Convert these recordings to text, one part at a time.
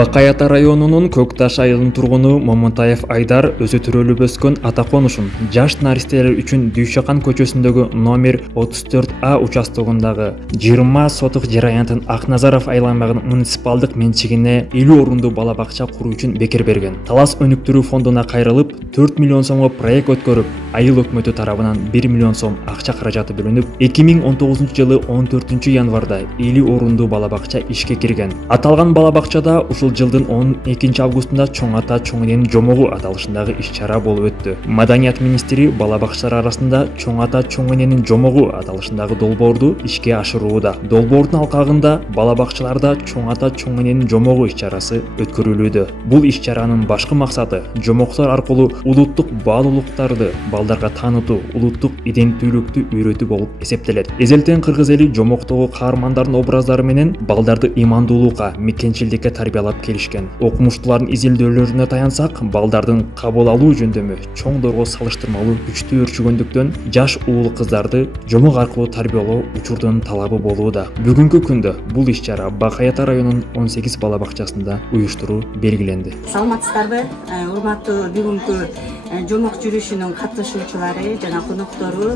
Бакай Ата районунун Көк Таш айылынын тургуну Момунтаев Айдар өзү төрөлүп өскөн ата конушун жаш наристелер үчүн Дүйшакан көчөсүндөгү номер 34А участогундагы 20 сотук жер аянтын Акназаров айланмагынын муниципалдык менчигине 50 орундуу бала бакча куруу үчүн бекер берген. Талас өнүктүрүү фондуна кайрылып 4 миллион сомго проект өткөрүп, айыл өкмөтү тарабынан 1 миллион сом акча каражаты бөлүнүп, 2019 жылы 14 январда 50 орундуу бала бакча ишке кирген. Аталган бала бакчада ушул жылдын 12 августунда Чоң Ата Чоң Эненин жомогу аталышындагы иш-чара болуп өттү. Маданият министри бала бакчалар арасында Чоң Ата Чоң Эненин жомогу аталышындагы долбоорду ишке ашырууда. Долбоордун алкагында бала бакчаларда Чоң Ата Чоң Эненин жомогу иш-чарасы өткөрүлүүдө. Бул иш-чаранын башкы максаты жомоктор аркылуу улуттук баалуулуктарды балдарга таанытуу, улуттук иденттүүлүктү үйрөтүү болуп эсептелет. Эзелтен кыргыз эли жомоктогу каармандардын образдары менен балдарды имандуулукка, мекенчилдикке тарбиялап келишкен. Окумуштуулардын изилдөөлөрүнө таянсак, балдардын кабыл алуу жөндөмү чоңдорго салыштырмалуу күчтүү өрчүгөндүктөн жаш уул кыздарды жомок аркылуу тарбиялоо учурдун талабы болууда. Бүгүнкү күндө бул иш-чара Бакай Ата районунун 18 бала бакчасында уюштуруу белгиленди. Саламатсыздарбы, урматтуу бүгүнкү жомок жүрүшүнүн катышуучулары жана коноктору,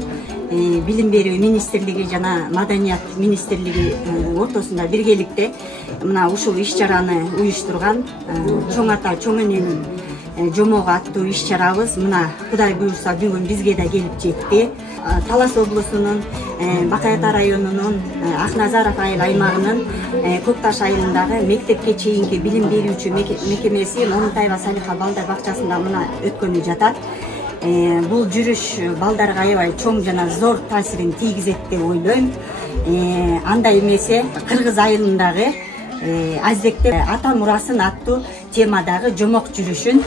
билим берүү министрлиги жана маданият министрлиги ортосунда биргеликте мына ушул иш-чараны уюштурган Чоң Ата Чоң Эненин жомогу аттуу иш-чарабыз мына Кудай буюрса бүгүн бизге да келип жетти. Талас облусунун Бакай Ата районунун Акназаров айыл аймагынын Көк Таш айылындагы мектепке чейинки билим берүүчү мекемеси Момунтаева Салиха балдар бакчасында мына өткөнү жатат. Бул жүрүш балдарга аябай чоң жана зор таасирин тийгизет деп ойлойм. Андай эмесе Кыргыз айылындагы Азектеп ата мурасын аттуу темадагы жомок жүрүшүн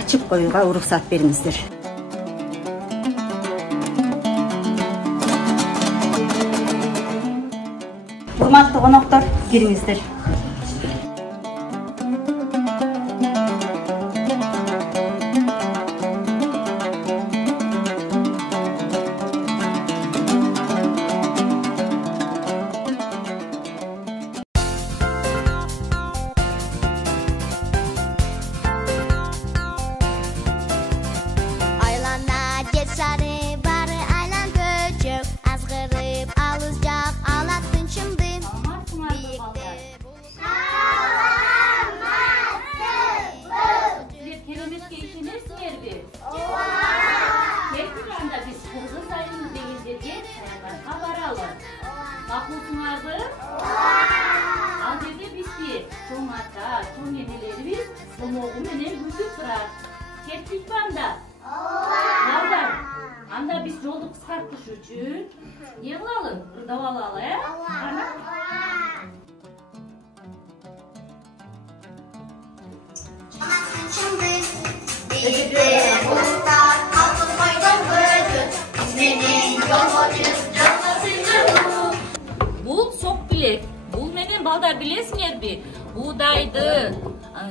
ачып коюуга уруксат бериңиздер. Урматтуу коноктор, кириңиздер. Ал жерде бизди Чоң Ата, Чоң Энелерибиз жомогу менен күтүп турат. Кеттик ба анда? Балдар, анда биз жолду кыскартыш үчүн эмне кылалы? Ырдап алалы, Кана? Бул сок билет. Бул менен балдар билесиңерби? Буудайды,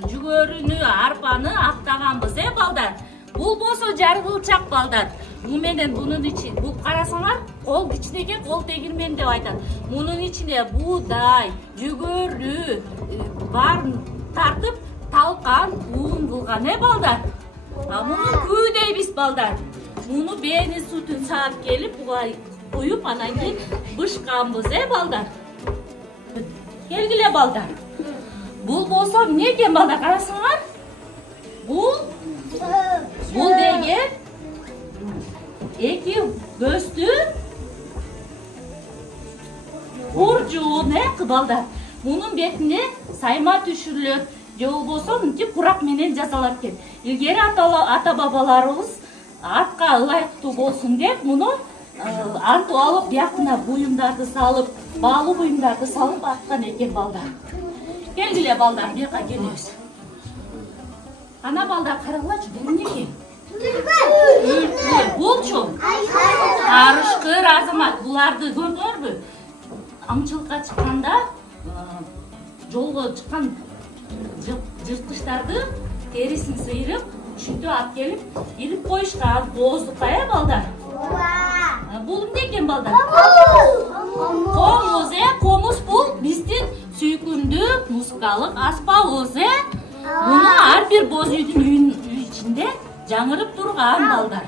жүгөрүнү, арпаны актаганбыз, балдар. Бул болсо жаргылчак балдар. Бул менен бунун ичи, бул карасаңар, кол кичинекей, кол тегирмен деп айтат. Мунун ичине буудай, жүгөрү баарын тартып, талкан, уун кылган, балдар. Муну күүдейбиз балдар. Муну бенин сутун саап келип, буга коюп, анан кийин бышканбыз, балдар. Келгиле балдар. Бул болсо эмне экен балдар, карасаңар? Бул деген эки көздүү буржун, балдар. Мунун бетине сайма түшүрүлөт, же болбосо мынтип курак менен жасалат экен. Илгери ата бабаларыбыз атка ылайыктуу болсун деп муну антып алып, биякына буюмдарды салып, баалуу буюмдарды салып аткан экен балдар. Келгиле балдар, бияка келебиз. Ана балдар, карагылачы, бул эмне экен? Болчу. Арышкыр азамат, буларды көрдүңөрбү? Аңчылыкка чыкканда жолго чыккан жырткычтарды терисин сыйрып, ушинтип алып келип, илип коюшкан бооздукка, балдар. Бул эмне экен балдар? Комуз, комуз бул биздин сүйкүмдүү музыкалык аспабыбыз, Муну ар бир боз үйдүн ичинде жаңырып турган балдар.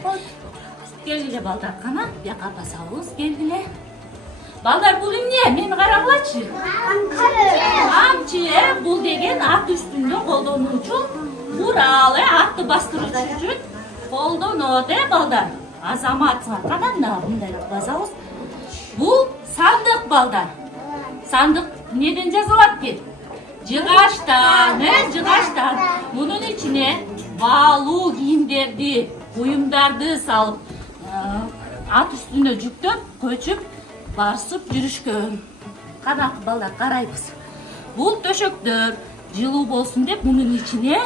Келгиле балдар, кана бияка басабыз, келгиле. Балдар, бул эмне? Мени карагылачы. Камчы, бул деген ат үстүндө колдонуучу курал, атты бастырыш үчүн колдонот, балдар. Азаматсыңар, кана мындай басабыз. Бул сандык, балдар. Сандык неден жазылат ки? Жыгаштан, жыгаштан. Мунун ичине баалуу кийимдерди, буюмдарды салып, ат үстүнө жүктөп, көчүп, барсып жүрүшкөн. Канакы балдар, карайбыз. Бул төшөктөр жылуу болсун деп мунун ичине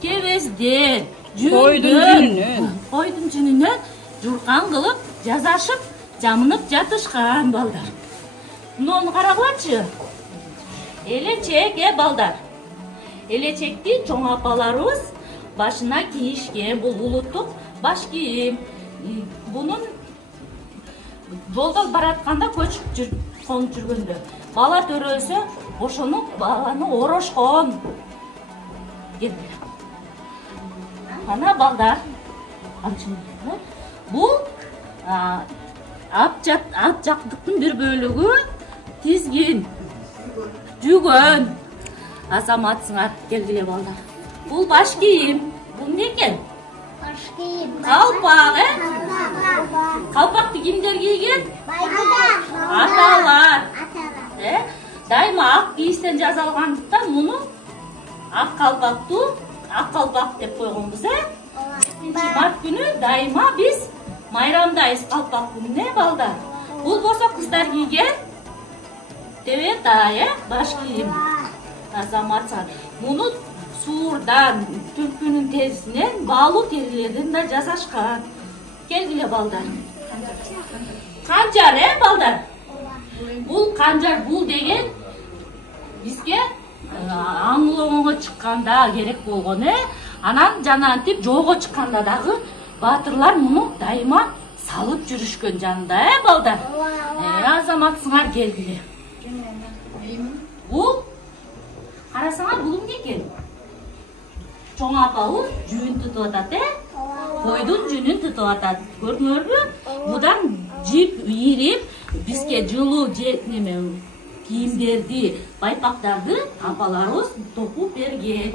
кебезден, койдун жүнүнөн журкан кылып, жазашып, жамынып жатышкан балдар. Муну карагылачы. Элечек, балдар. Элечекти чоң апаларыбыз башына кийишкен, бул улуттук баш кийим. Бунун жолдон баратканда көчүп жүргөндө бала төрөлсө, ошону баланы орошкон. Ана балдар, бул ат жактыктын бир бөлүгү тизгин, жүгөн. Азаматсыңар, келгиле балдар. Бул баш кийим. Бул эмне экен? Баш кийим. Калпак, Калпакты кимдер кийген? Аталар. Дайыма ак кийиштен жасалгандыктан муну ак калпак деп койгонбуз, 7 март күнү дайыма биз майрамдайбыз калпак күнүнө, балдар. Бул болсо кыздар кийген тебетай, баш кийим. Азаматсыңар, муну суурдан, түлкүнүн терисинен, баалуу терилерден да жасашкан. Келгиле балдар. Канжар, балдар. Бул канжар, бул деген бизге аңлооңго чыкканда керек болгон, анан жанантип жоого чыкканда дагы баатырлар муну дайыма салып жүрүшкөн жанында, балдар. Азаматсыңар, келгиле. Бул карасаңар, бул эмне экен? Чоң апабыз жүн тутуп атат, койдун жүнүн тутуп атат. Көрдүңөрбү? Будан жип ийирип, бизге жылуу кийимдерди, байпактарды апаларыбыз топуп берген.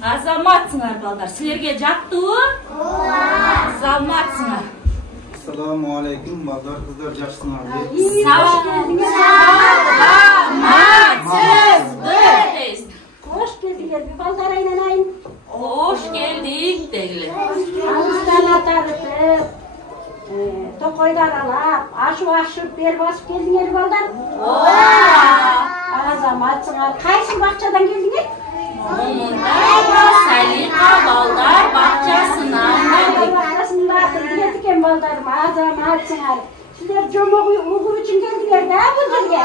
Азаматсыңар, балдар, силерге жактыбы? Азаматсыңар. Assalamu alaikum, balдар, kızlar, жакшысыңарбы? Саламатсызбы? Hoş geldiniz, balдар aynanayın. Hoş geldik degilе. Alıstan atarıp, tokoylar alap, aşıp bir basıp geldiniz balдар. Azamatsыңар, kayсы bakçadan geldiniz? Salika balдар bakçasынан geldik. Arasında atırken baldarım, azamatsыңар. Sizler jomoğu uğur için geldiniz de bu yerge.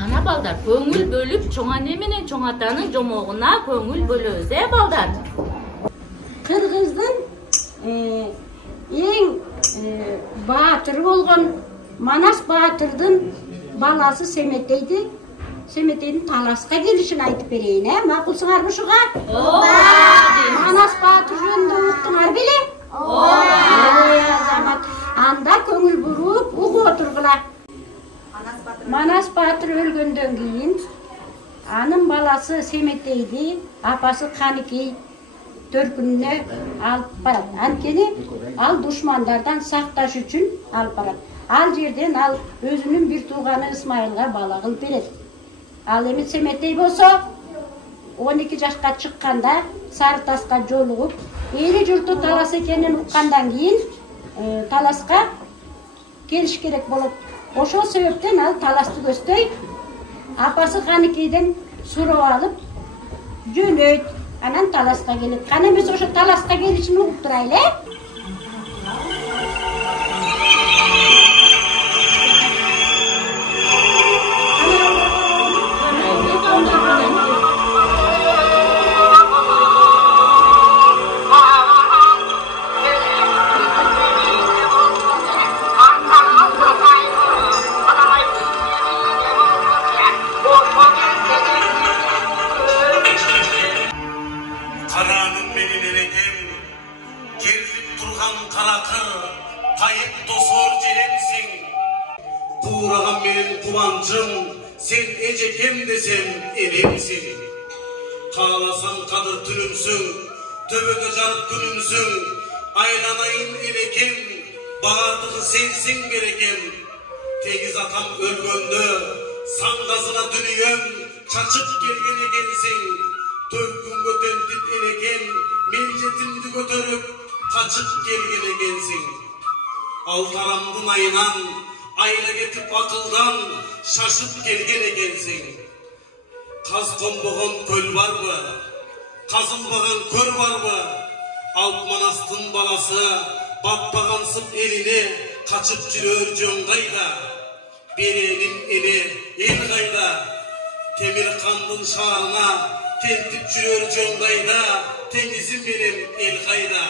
Ана балдар, көңүл бөлүп, чоң ане менен чоң атанын жомогуна көңүл бөлөбүз, балдар. Кыргыздын эң баатыры болгон Манас баатырдын баласы Семетейдин таласка келишин айтып берейин, макулсуңарбы ушуга? Манас баатыр жөнүндө уктуңар беле? Азамат, анда көңүл буруп угуп отургула. Манас баатыр өлгөндөн кийин анын баласы Семетейди апасы Каныкей төркүнүнө алып барат. Анткени ал душмандардан сакташ үчүн алып барат. Ал жерден ал өзүнүн бир тууганы Исмайылга бала кылып берет. Ал эми Семетей болсо 12 жашка чыкканда Сары Таска жолугуп, эли журту талас экенин уккандан кийин таласка келиш керек болот. Ошол себептен ал таласты көздөй, апасы Каныкейден суроо алып жөнөйт. Анан таласка келет. Кана эмес ошо таласка келишин угуп турайлы, sen ecekem desem elimsin. Kağlasan kadır tünümsün, töbede jarık günümsün. Aylanayın elekem, bağırdığı sensin berekem. Tegiz atam ölgöndü, sangazına dünüyem, çaçıp gelgen ekensin. Tökkün götentip eleken, mencetimdi götörüp, kaçıp gelgen ekensin. Altaramdın ayınan, ayla getip akıldan, şaşıp gelgen ekensin. Kaz konboğun köl var mı? Kazılmağın kör var mı? Altmanastın balası, batpağansıp elini, kaçıp jürör jön kayda. Berenin eli el kayda. Temir kandın şarına, tentip jürör jön kayda. Tengizim benim el kayda.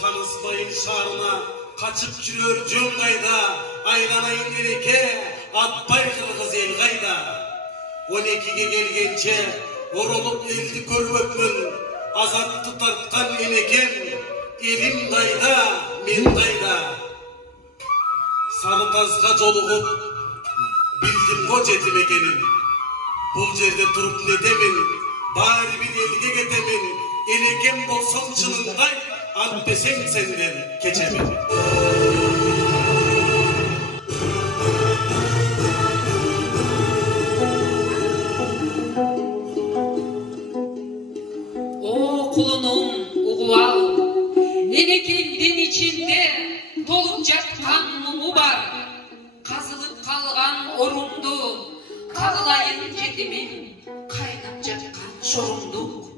Kanısmayın şarına, kaçıp jürör jön kayda. Aylanayın eleke, atpay kırgız el kayda. 12'ge gelgençe, orulup eldi körvökmün. Azatты tartkan eneken, elim kayda, men kayda. Sarıtazga jolugup, bildim go jetim ekenin. Bul jerde turup netemin, bari bir elge getemin. Eneken bolsam çılıngay, atpesem senden keçemin. Kulunum uğual, enekemdin içinde dolup жатқан mumu var. Kazılıp kalgan orumdu, kağılayın jetimin, kaynap жатқан şorumdu.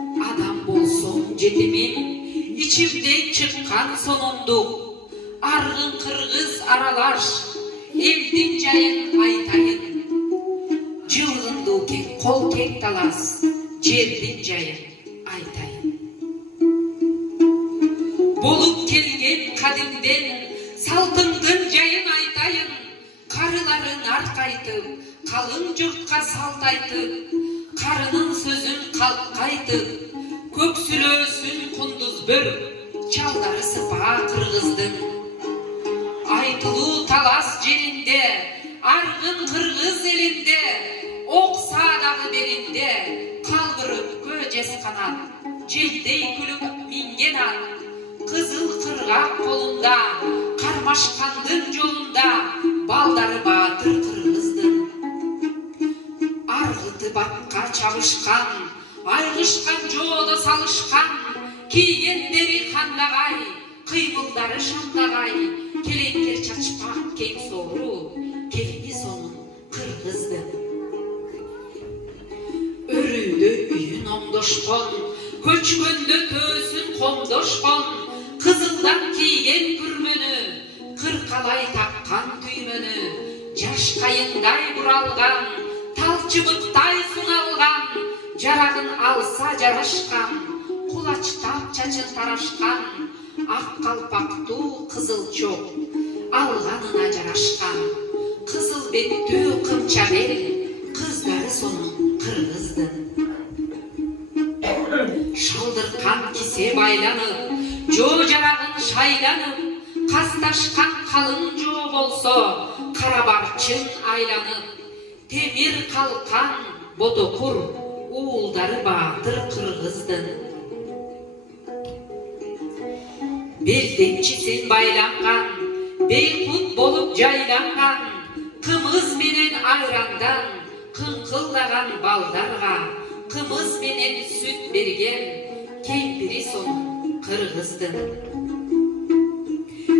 Adam bolsum jetimin, içimden çıkkan sonumdu. Argın kırgız aralar, eldin jayın aytayın. Jılgındu kek kol kek talas, jerdin jayın. Bolup kelgen kadimden, saltımdın jayın aytayın. Karıların arkaytıp, kalın jurtka saltaytıp, karının sözün kalkaytıp, köksülösün kunduz bölüp, çaldары sıpa kırgızdın. Aytıluu talas jerinde, argın kırgız elinde, ok sağdağı belinde, kaldırıp köjes kanat, jeldey külüp mingen at. Kızıl kırgak kolunda, karmaşkandın yolunda, baldarı batır kırgızdın. Argıtı bakka çabışkan, aygışkan joda salışkan, kiygендери kandagay, kıymılları şandagay, kelenker çaçpak keng soğru, kelini sonun kırgızdın. Örüdü üyün omdoşkon, köçköndö tösün komdoşkon, kızıldan kiygen pürmönü, kırkalay takkan tüymönü, jaş kayınday buralgan, talçыбыктay sunalgan, жарагын алса жарашкан, кулачтап чачын тарашкан, ак калпактуу кызыл чок, алганына жарашкан, кызыл беттүү кымча бел, кыздары сонун кыргыздын. Шалдыркан кисе байланып, жоо жарагын шайланып, касташкан калың жоо болсо, карабарчын айланып, темир калкан бодокур, уулдары баатыр кыргыздын. Белденчисин байланган, бейкут болуп жайланган, кымыз менен айрандан, кыңкылдаган балдарга, кымыз менен сүт берген, кемпири сонун кыргыздын.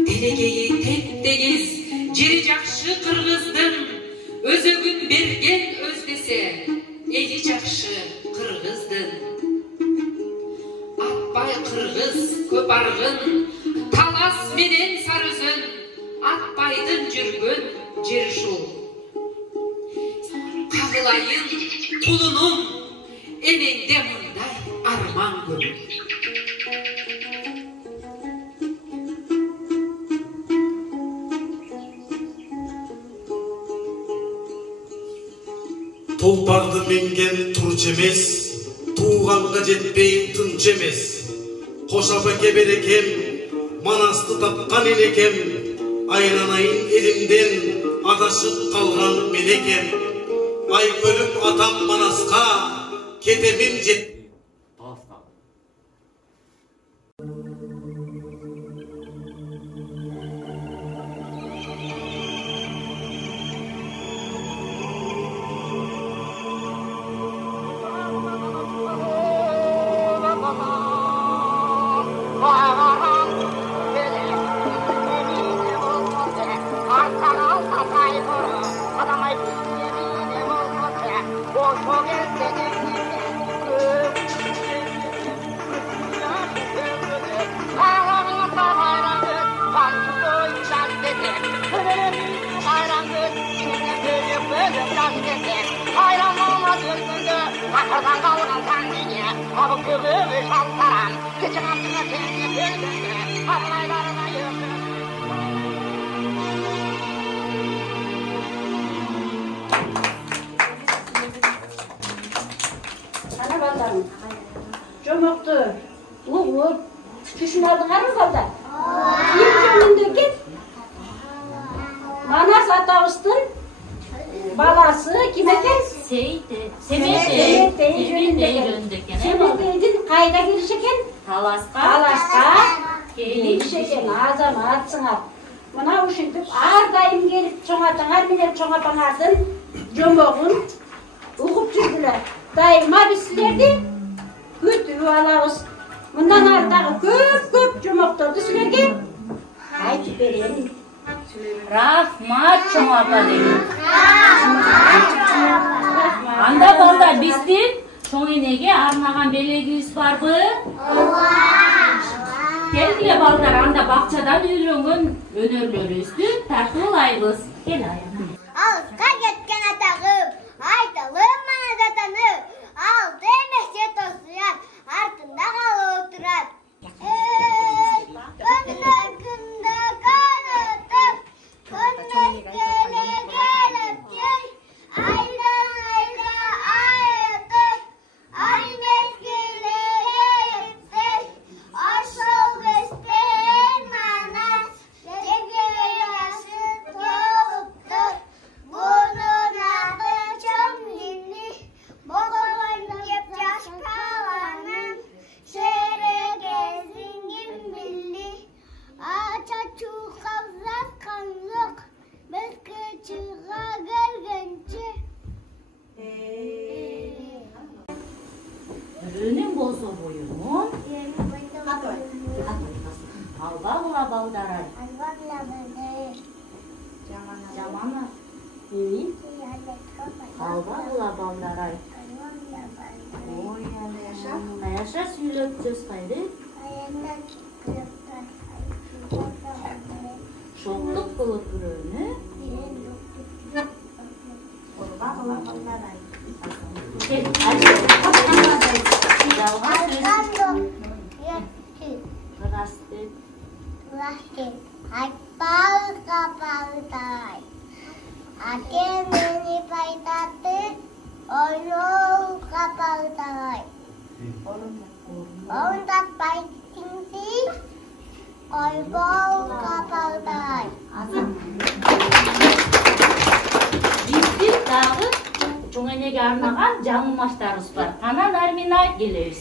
Телегеyi теп-тегиз, жери жакшы кыргыздын, өзөгүн берген өздесе, эли жакшы кыргыздын. Атпай кыргыз көп аргын, талас менен сарызын, атпайдын жүргөн жери ушул. Кагылайын кулунум, энеңде мындай арман көп. Толпарды менген турч эмес, тууганга жетпей тынч эмес. Кошапа кеберекем, манасты тапкан энекем, айланайын элимден, адашып қалған мен екем. Айкөлім атам Манасқа, кетемін жет. Ana ballarım, çomoktu, uğur, düşün aldığınız balda. İlk önündeki Manas Atavust'un balası kim eken? Semet Ey'din kayda giriş eken? Talasqa giriş eken, azamat sыңap. Mına uşintip, ar dayım gelip çoğatаңар менен çoğapаңардın jomoğun uğup жүрдүлөр. Dayıma biz sizlerdi kütüp alabız. Bundan artağı köp jomoqtordu sizlerge aytып berem. Rahmat çoğ apa deyim. Анда балдар биздин çoğ энеге арнаган белегибиз барбы? Келгиле балдар, анда бакчадан үйрөнгөн өнөрлөрүбүздү тартуулайбыз. Кел аягым. Алыска кеткен атагым, айталым мана жатаны, алды эмесе тосуят, артында калып отурат. Күндө канытып, күнмескеле келип кел, айдан айытып, ай мезгили келиптир, ошол көстен Манас жерге яшып толуптур. Bunun adı çok milli, boğulun kep yaş kalanın, şere gezin kim billi. Aça çuğab zatkanlık, biz kıçığa gelgençe. Önüm bolso boyunun Albağla baldaray. Jamana. Albağla baldaray. Ayaşa süylöp söz kaydı. Şokluk kılıp ürünü. Gel, hadi. Yalgan söz. Rastık. Kapalday. Ake meni paytatı, oyol kapalday. Ondat paytinti, oybol kapalday. Биздин дагы чоң энеге арнаган жаңы маштарыбыз бар. Анан Армина келебиз.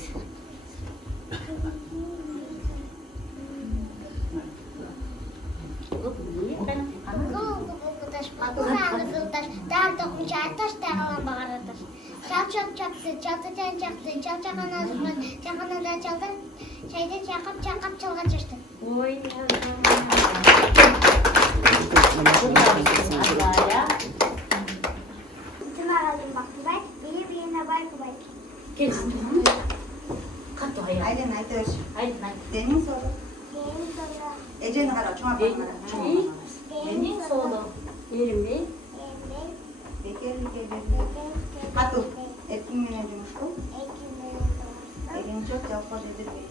Aydın aytır. Senin soru. Ece'nin kara çoğap bakmara. Benim soğudu. 20. Bekir. Hatu. Etkin mene demiş bu. Elin çok yapma dedir bey.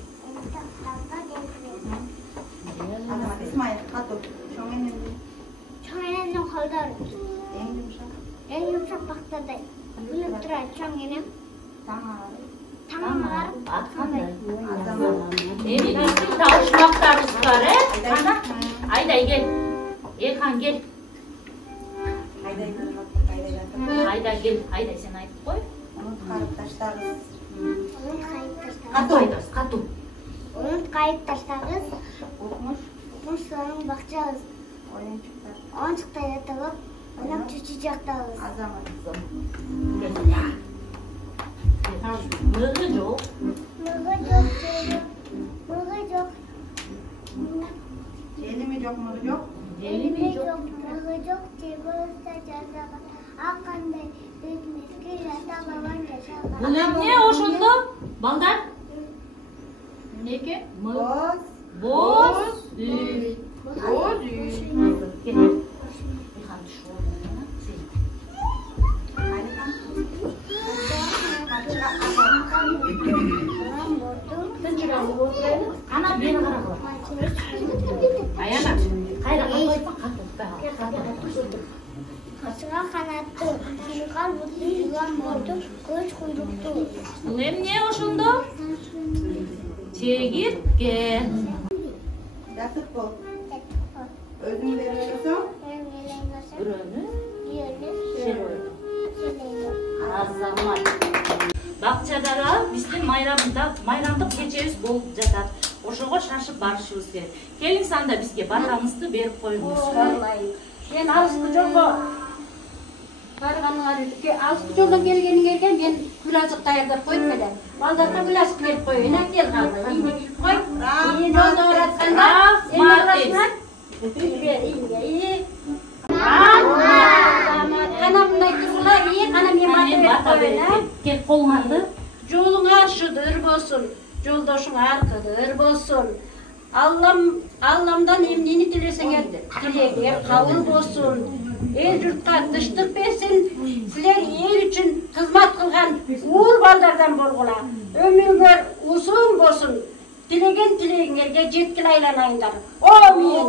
Hadi İsmail hatu. Çoğunun Çoğunun kolları. en yumuşak. En yumuşak baktaday. Bilip durar çoğunun. Tamam. Tamamlar. Bizim çalışmaklarımız var. Ayda gel. Erkan gel. Айда кел, айда сен айтып қой. Unut kayıp taşlarız. Қату. Unut kayıp taşlarız. Okmuş. Okmuş sonun bakacağız. Oyuncuklar. Oyuncukta yatılıp oynap çocukacağız. Azamat. Мығы жоқ. Mığı yok. Mığı yok. Jeli mi yok mu yok? Elime yok. Mığı yok. Cebimizde cazağı. Akkanday bitmeski yata baban yaşağı. Бұл эмне ошондо? Балдар? Эмнеке? Boz. Боз үй. Boz üy. Кел. Ихан түшүп орнуна. Ана бeni карагыла. Аяна. Кайра кайпа катып. Kasığa kanattı, kırıkan mutlu, yuvan mordu, kılıç kuyruktu. Бұл эмне ошондо? Чегиртке. Yatık bol. Özün veriyorsun. Бирөөнү Yerli, серөөнү. süleyli. Азамат. Бакчадара биздин майрамдык кечебиз болуп жатат. Ошого шашып барышыбыз керек. Келиңиз анда бизге барганыңызды берип коюңуз. Sen alışkı жолго барганыңар алышкы жолдон келгениңерге мен гүл азык даярдап коюп элем. Балдарга гүл азык берип коюн. Кел калды. Ийне билип кой. Ийне жолдо баратканда Кана мындай тургула, кана мен бата берип коюн. Кел колуңарды. Жолуң ашыдыр болсун, жолдошуң аркыдыр болсун. Алламдан эмнени тилесеңер, тилегиңер кабыл болсун. El yurtqa тынчтык берсин. Силер эл үчүн кызмат кылган уул балдардан болгула. Өмүрүңөр узун болсун. Тилеген тилегиңерге жеткиле айланайындар. Амин.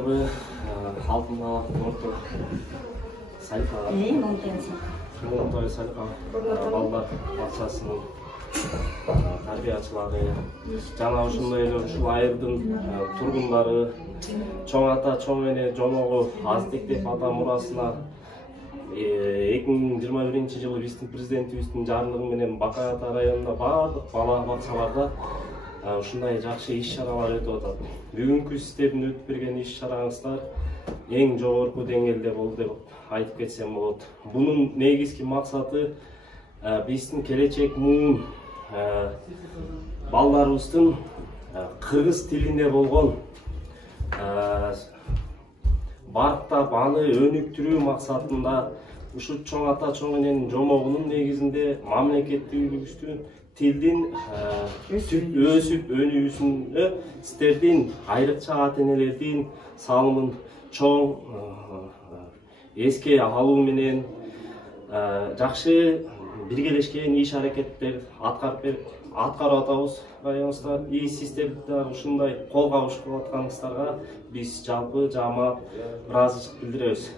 Саламатсыздарбы? Алтын ала Муртур Салика. Муртур Салика. Балдар бакчасынын тарбиячылары, жана ушундай эле ушул айылдын тургундары, чоң ата, чоң эне жомогу Азтек деп ата мурасына 2021 биздин президентибиздин жарлыгы менен Бакай Ата районунда баардык бала бакчаларда ушундай жакшы иш-чаралар өтүп атат. Бүгүнкү сиздердин өтүп берген иш-чараңыздар эң жогорку деңгээлде болду деп айтып кетсем болот. Бунун негизги максаты биздин келечек муун балдарыбыздын кыргыз тилинде болгон барктап аны өнүктүрүү максатында ушул чоң ата чоң эненин жомогунун негизинде мамлекеттүүлүгүбүздүн тилдин өсүп өнүүсүндө сиздердин айрыкча ата энелердин салымын чоң эске алуу менен жакшы биргелешкен иш аракеттер аткарып атабыз районубузда. И сиздер ушундай кол кабышып атканыңыздарга биз жалпы жаамат ыраазычылык билдиребиз.